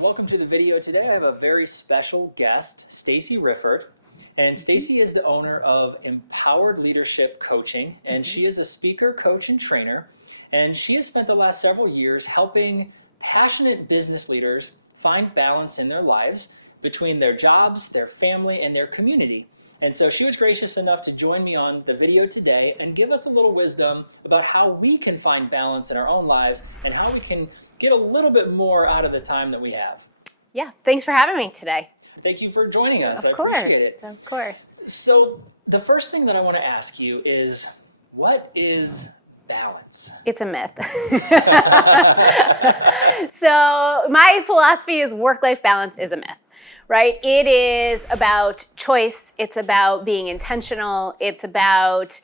Welcome to the video today. I have a very special guest, Stacie Riffert. And Stacie is the owner of Empowered Leadership Coaching, and she is a speaker, coach, and trainer. And she has spent the last several years helping passionate business leaders find balance in their lives between their jobs, their family, and their community. And so she was gracious enough to join me on the video today and give us a little wisdom about how we can find balance in our own lives and how we can get a little bit more out of the time that we have. Yeah, thanks for having me today. Thank you for joining us. Of course. So the first thing that I want to ask you is, what is balance? It's a myth. So my philosophy is work-life balance is a myth, right? It is about choice. It's about being intentional. It's about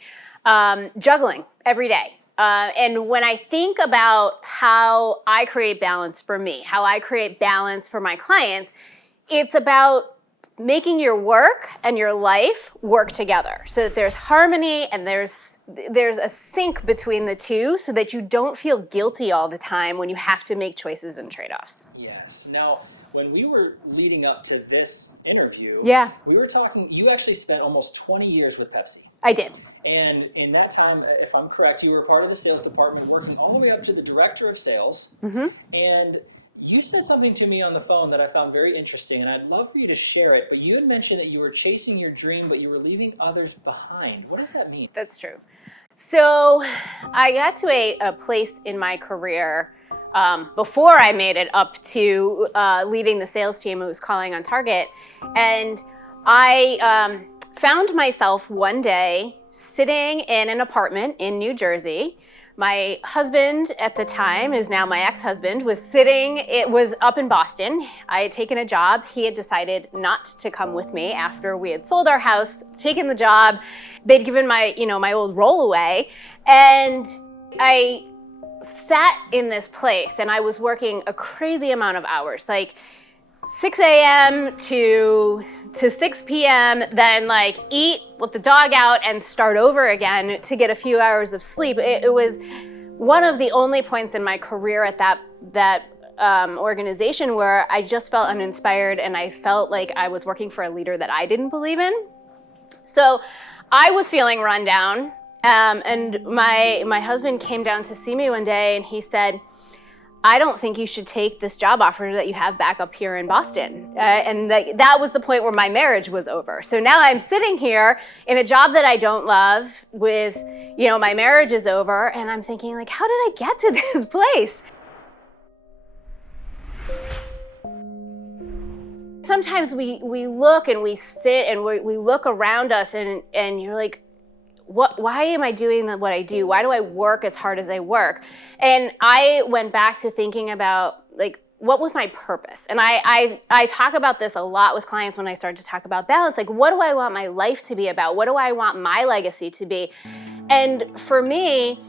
juggling every day. And when I think about how I create balance for me, how I create balance for my clients, it's about making your work and your life work together so that there's harmony and there's a sync between the two so that you don't feel guilty all the time when you have to make choices and trade-offs. Yes. Now, when we were leading up to this interview, we were talking, you actually spent almost 20 years with Pepsi. I did. And in that time, if I'm correct, you were part of the sales department working all the way up to the director of sales. Mm-hmm. And you said something to me on the phone that I found very interesting, and I'd love for you to share it. But you had mentioned that you were chasing your dream, but you were leaving others behind. What does that mean? That's true. So I got to a place in my career before I made it up to leading the sales team who was calling on target. And I found myself one day sitting in an apartment in New Jersey. My husband at the time, who's now my ex-husband, was up in Boston. I had taken a job. He had decided not to come with me after we had sold our house, taken the job. They'd given my old role away. And I sat in this place and I was working a crazy amount of hours, like 6 a.m. to 6 p.m., then eat, let the dog out, and start over again to get a few hours of sleep. It was one of the only points in my career at that organization where I just felt uninspired and I felt like I was working for a leader that I didn't believe in. So I was feeling run down, and my husband came down to see me one day and he said, I don't think you should take this job offer that you have back up here in Boston. And that was the point where my marriage was over. So now I'm sitting here in a job that I don't love with, my marriage is over. And I'm thinking, how did I get to this place? Sometimes we look and we sit and we look around us and you're like, why am I doing what I do? Why do I work as hard as I work? And I went back to thinking about what was my purpose? And I talk about this a lot with clients when I start to talk about balance. What do I want my life to be about? What do I want my legacy to be? And for me,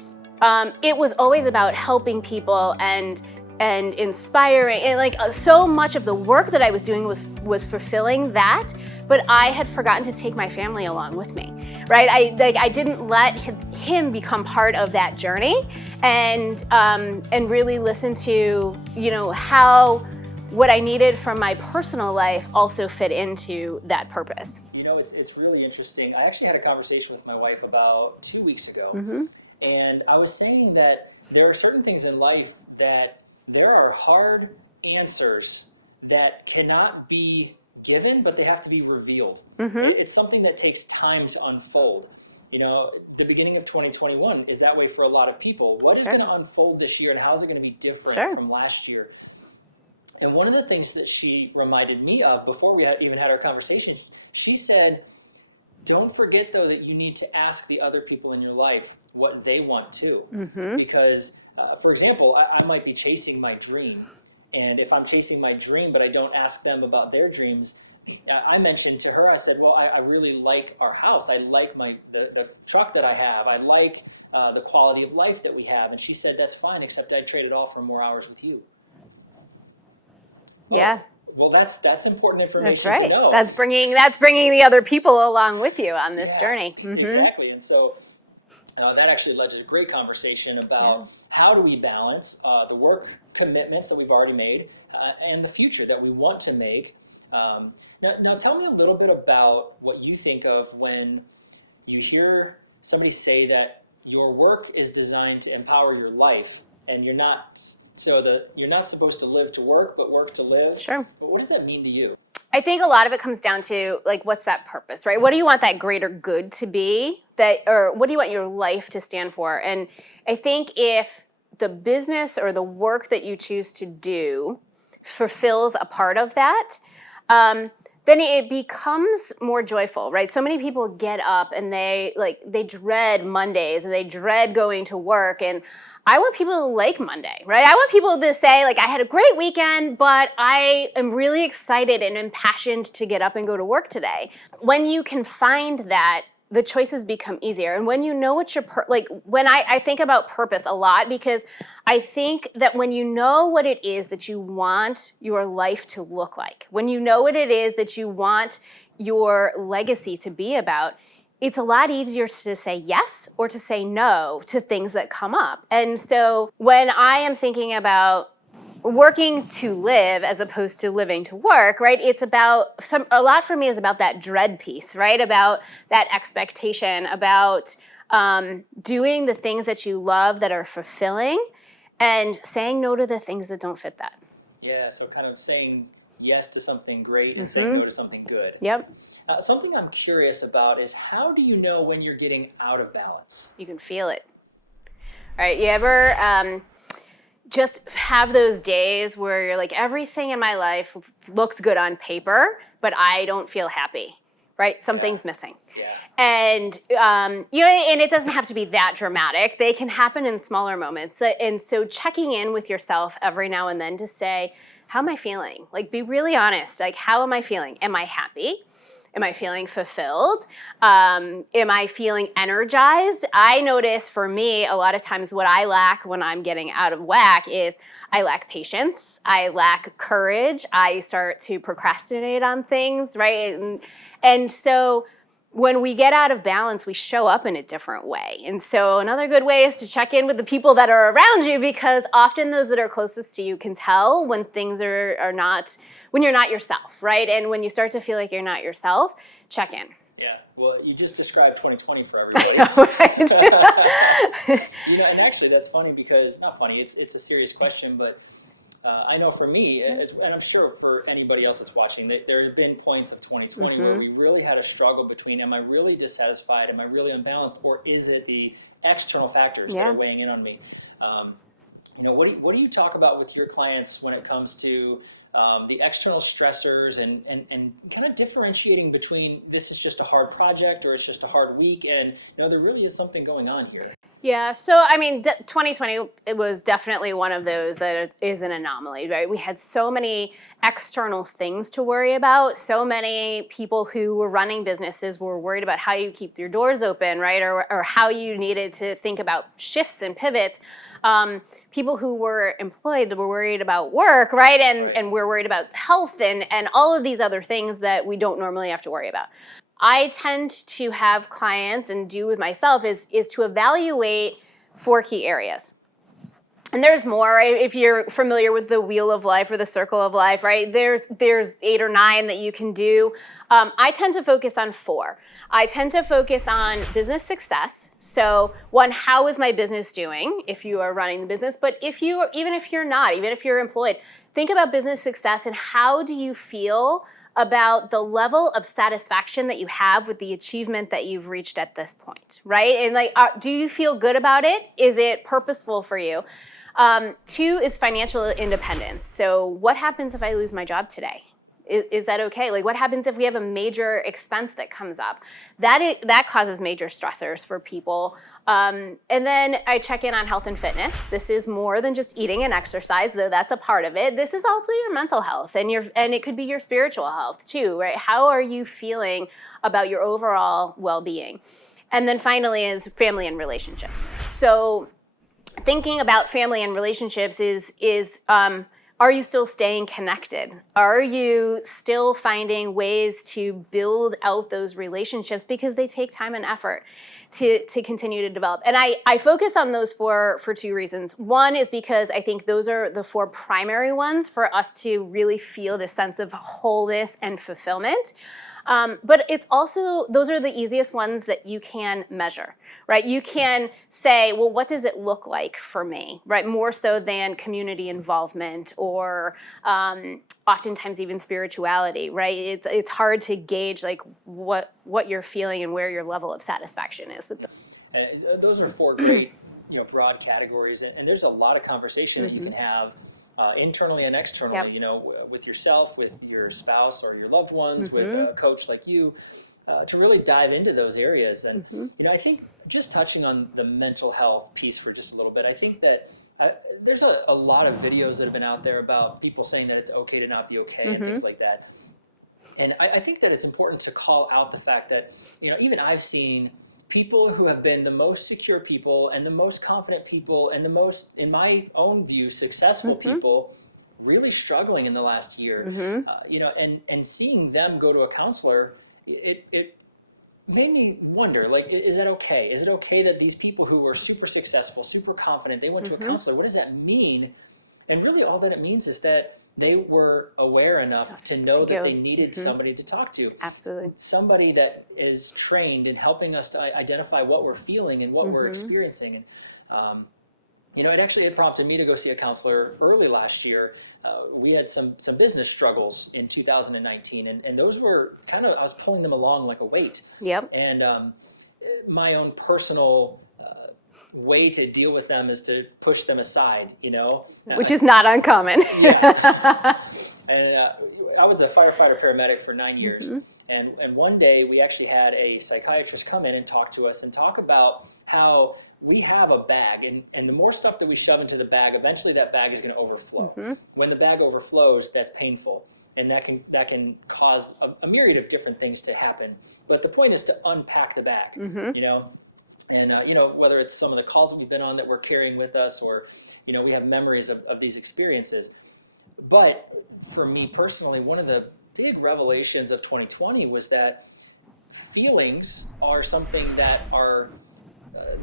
it was always about helping people and inspiring, and so much of the work that I was doing was fulfilling that, but I had forgotten to take my family along with me, right? I didn't let him become part of that journey, and really listen to how what I needed from my personal life also fit into that purpose. It's really interesting. I actually had a conversation with my wife about 2 weeks ago, and I was saying that there are certain things in life that there are hard answers that cannot be given, but they have to be revealed. It's something that takes time to unfold. The beginning of 2021 is that way for a lot of people. What is going to unfold this year, and how is it going to be different from last year? And one of the things that she reminded me of before we even had our conversation, she said, don't forget, though, that you need to ask the other people in your life what they want too. Because for example, I might be chasing my dream, and if I'm chasing my dream but I don't ask them about their dreams, I mentioned to her, I said, well, I really like our house. I like the truck that I have. I like the quality of life that we have. And she said, that's fine, except I'd trade it all for more hours with you. Well, that's important information to know. That's bringing the other people along with you on this journey. Exactly. And so that actually led to a great conversation about how do we balance the work commitments that we've already made and the future that we want to make. Now, tell me a little bit about what you think of when you hear somebody say that your work is designed to empower your life, and you're not supposed to live to work, but work to live. Sure. What does that mean to you? I think a lot of it comes down to, like, what's that purpose, right? What do you want that greater good to be, or what do you want your life to stand for? And I think if the business or the work that you choose to do fulfills a part of that, then it becomes more joyful, right? So many people get up and they dread Mondays and they dread going to work. And I want people to like Monday, right? I want people to say, like, I had a great weekend, but I am really excited and impassioned to get up and go to work today. When you can find that, the choices become easier. And when you know what your, when I think about purpose a lot, because I think that when you know what it is that you want your life to look like, when you know what it is that you want your legacy to be about, it's a lot easier to say yes or to say no to things that come up. And so when I am thinking about working to live as opposed to living to work, right? It's about a lot for me is about that dread piece, right? About that expectation, about doing the things that you love that are fulfilling and saying no to the things that don't fit that. Yeah, so kind of saying yes to something great and saying no to something good. Yep. Something I'm curious about is, how do you know when you're getting out of balance? You can feel it. All right, you ever just have those days where you're like, everything in my life looks good on paper, but I don't feel happy, right? Something's missing. Yeah. And, and it doesn't have to be that dramatic. They can happen in smaller moments. And so checking in with yourself every now and then to say, how am I feeling? Like, be really honest. Like, how am I feeling? Am I happy? Am I feeling fulfilled? Am I feeling energized? I notice for me, a lot of times what I lack when I'm getting out of whack is I lack patience. I lack courage. I start to procrastinate on things, right? And so when we get out of balance, we show up in a different way. And so another good way is to check in with the people that are around you, because often those that are closest to you can tell when things are not, when you're not yourself, right? And when you start to feel like you're not yourself, check in. Yeah, well, you just described 2020 for everybody. Right? And actually that's funny because, not funny, it's a serious question, but I know for me, and I'm sure for anybody else that's watching, that there have been points of 2020 where we really had a struggle between, am I really dissatisfied, am I really unbalanced, or is it the external factors that are weighing in on me? What do you talk about with your clients when it comes to the external stressors and kind of differentiating between this is just a hard project or it's just a hard week, and there really is something going on here? Yeah, so I mean, 2020, it was definitely one of those that is an anomaly, right? We had so many external things to worry about. So many people who were running businesses were worried about how you keep your doors open, right? Or how you needed to think about shifts and pivots. People who were employed were worried about work, right? And we're worried about health and all of these other things that we don't normally have to worry about. I tend to have clients and do with myself is to evaluate 4 key areas. And there's more, right? If you're familiar with the wheel of life or the circle of life, right? There's 8 or 9 that you can do. I tend to focus on 4. I tend to focus on business success. So 1, how is my business doing if you are running the business? But even if you're not, even if you're employed, think about business success and how do you feel about the level of satisfaction that you have with the achievement that you've reached at this point, right? And do you feel good about it? Is it purposeful for you? 2 is financial independence. So what happens if I lose my job today? Is that okay? Like, what happens if we have a major expense that comes up? That causes major stressors for people. And then I check in on health and fitness. This is more than just eating and exercise, though that's a part of it. This is also your mental health, and it could be your spiritual health too, right? How are you feeling about your overall well-being? And then finally is family and relationships. So thinking about family and relationships is are you still staying connected? Are you still finding ways to build out those relationships, because they take time and effort to continue to develop? And I focus on those for two reasons. One is because I think those are the four primary ones for us to really feel this sense of wholeness and fulfillment. But it's also, those are the easiest ones that you can measure, right? You can say, well, what does it look like for me, right? More so than community involvement or oftentimes even spirituality, right? It's hard to gauge like what you're feeling and where your level of satisfaction is with them. And those are four great, broad categories, and there's a lot of conversation that you can have internally and externally, with yourself, with your spouse or your loved ones, with a coach like you, to really dive into those areas. And, I think just touching on the mental health piece for just a little bit, I think that there's a lot of videos that have been out there about people saying that it's okay to not be okay and things like that. And I think that it's important to call out the fact that, even I've seen people who have been the most secure people and the most confident people and the most, in my own view, successful people really struggling in the last year, and seeing them go to a counselor, it made me wonder, like, is that okay? Is it okay that these people who were super successful, super confident, they went to a counselor? What does that mean? And really all that it means is that they were aware enough to know that they needed somebody to talk to. Absolutely. Somebody that is trained in helping us to identify what we're feeling and what we're experiencing. And, it prompted me to go see a counselor early last year. We had some business struggles in 2019, and those were I was pulling them along like a weight. Yep. And my own personal way to deal with them is to push them aside, Which is not uncommon. Yeah. And I was a firefighter paramedic for 9 years. And one day we actually had a psychiatrist come in and talk to us and talk about how we have a bag, and the more stuff that we shove into the bag, eventually that bag is going to overflow. When the bag overflows, that's painful. And that can cause a myriad of different things to happen. But the point is to unpack the bag, And, whether it's some of the calls that we've been on that we're carrying with us, or, we have memories of these experiences. But for me personally, one of the big revelations of 2020 was that feelings are something that are,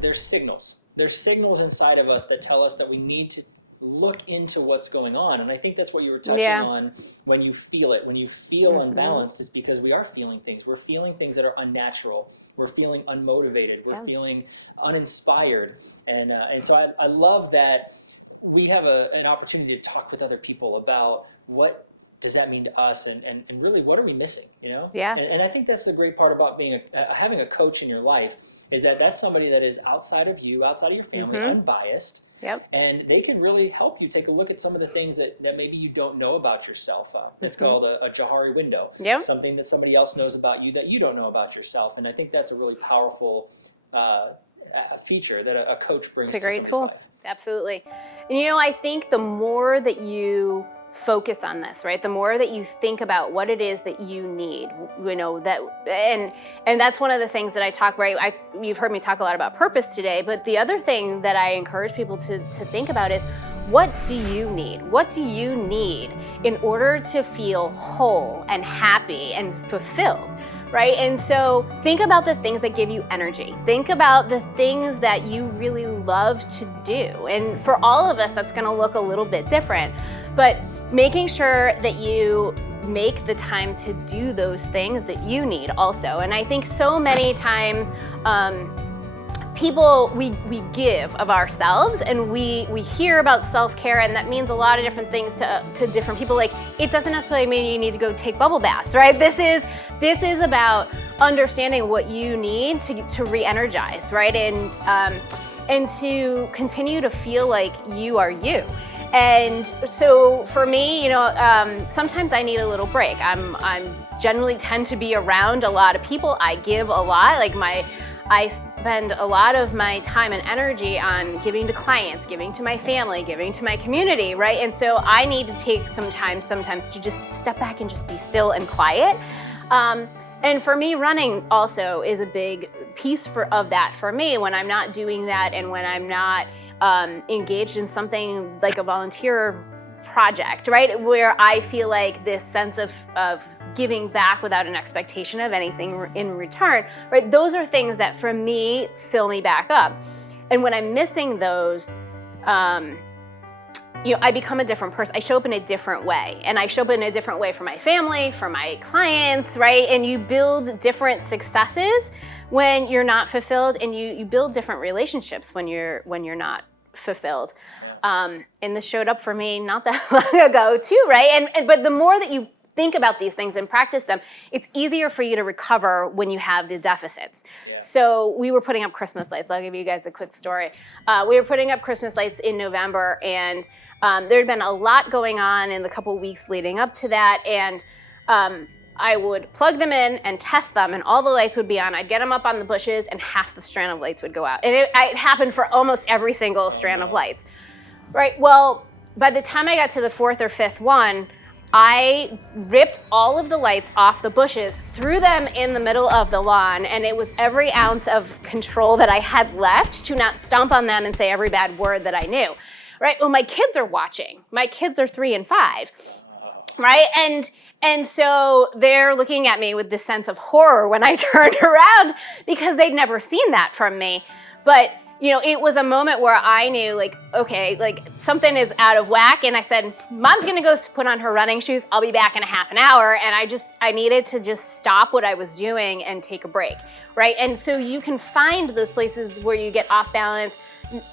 there's signals. There's signals inside of us that tell us that we need to look into what's going on. And I think that's what you were touching on when you feel it. When you feel unbalanced, it's because we are feeling things. We're feeling things that are unnatural. We're feeling unmotivated. We're feeling uninspired. And so I love that we have an opportunity to talk with other people about what does that mean to us, and really what are we missing, Yeah. And I think that's the great part about being having a coach in your life, is that that's somebody that is outside of you, outside of your family, unbiased. Yep. And they can really help you take a look at some of the things that maybe you don't know about yourself. It's called a Johari window. Yep. Something that somebody else knows about you that you don't know about yourself. And I think that's a really powerful feature that a coach brings to somebody's life. Absolutely. And I think the more that you focus on this, right? The more that you think about what it is that you need, and that's one of the things that I talk, right? You've heard me talk a lot about purpose today, but the other thing that I encourage people to think about is, what do you need? What do you need in order to feel whole and happy and fulfilled? Right? And so think about the things that give you energy. Think about the things that you really love to do. And for all of us, that's going to look a little bit different. But making sure that you make the time to do those things that you need also. And I think so many times, people, we give of ourselves, and we hear about self-care, and that means a lot of different things to different people. Like, it doesn't necessarily mean you need to go take bubble baths, right? This is about understanding what you need to re-energize, right? And to continue to feel like you are you. And so for me, sometimes I need a little break. I'm generally tend to be around a lot of people. I give a lot. I spend a lot of my time and energy on giving to clients, giving to my family, giving to my community, right? And so I need to take some time sometimes to just step back and just be still and quiet. And for me, running also is a big piece of that for me. When I'm not doing that, and when I'm not engaged in something like a volunteer project, right? Where I feel like this sense of giving back without an expectation of anything in return, right? Those are things that for me fill me back up. And when I'm missing those, I become a different person. I show up in a different way, and I show up in a different way for my family, for my clients, right? And you build different successes when you're not fulfilled, and you build different relationships when you're not fulfilled. And this showed up for me not that long ago too, right? But the more that you think about these things and practice them, it's easier for you to recover when you have the deficits. Yeah. So we were putting up Christmas lights. I'll give you guys a quick story. We were putting up Christmas lights in November, and there had been a lot going on in the couple weeks leading up to that, and I would plug them in and test them, and all the lights would be on. I'd get them up on the bushes, and half the strand of lights would go out. And it happened for almost every single strand of lights. Right, well, by the time I got to the fourth or fifth one, I ripped all of the lights off the bushes, threw them in the middle of the lawn, and it was every ounce of control that I had left to not stomp on them and say every bad word that I knew. Right, well, my kids are watching. My kids are 3 and 5, right? And so they're looking at me with this sense of horror when I turned around because they'd never seen that from me. But it was a moment where I knew, like, okay, like something is out of whack. And I said, Mom's gonna go put on her running shoes. I'll be back in a half an hour. And I needed to just stop what I was doing and take a break, right? And so you can find those places where you get off balance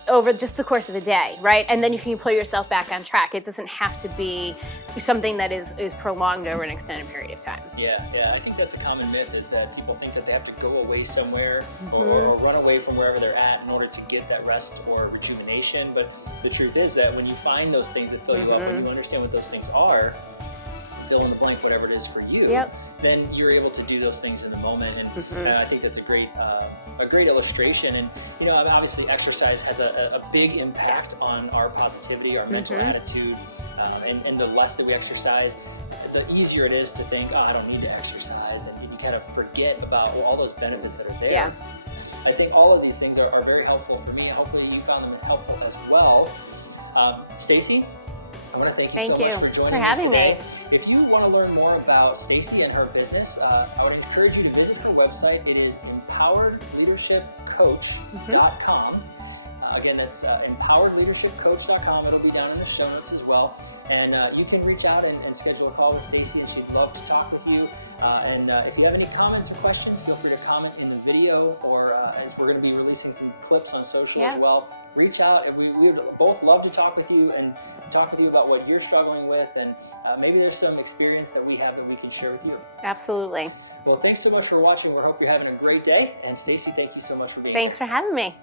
over just the course of a day, right? And then you can pull yourself back on track. It doesn't have to be something that is prolonged over an extended period of time. Yeah. I think that's a common myth, is that people think that they have to go away somewhere or run away from wherever they're at in order to get that rest or rejuvenation. But the truth is that when you find those things that fill you up, when you understand what those things are, fill in the blank, whatever it is for you, then you're able to do those things in the moment. And I think that's a great illustration. And obviously exercise has a big impact on our positivity, our mental attitude, and the less that we exercise, the easier it is to think, I don't need to exercise, and you kind of forget about all those benefits that are there. Yeah. I think all of these things are very helpful for me. Hopefully you found them helpful as well. Stacie, I want to thank you so much for joining me today. If you want to learn more about Stacie and her business, I would encourage you to visit her website. It is empoweredleadershipcoach.com. Again, that's empoweredleadershipcoach.com. It'll be down in the show notes as well. And you can reach out and schedule a call with Stacie, and she'd love to talk with you. If you have any comments or questions, feel free to comment in the video, or as we're going to be releasing some clips on social as well. Reach out. We would both love to talk with you and talk with you about what you're struggling with, and maybe there's some experience that we have that we can share with you. Absolutely. Well, thanks so much for watching. We hope you're having a great day. And Stacie, thank you so much for being here. Thanks for having me.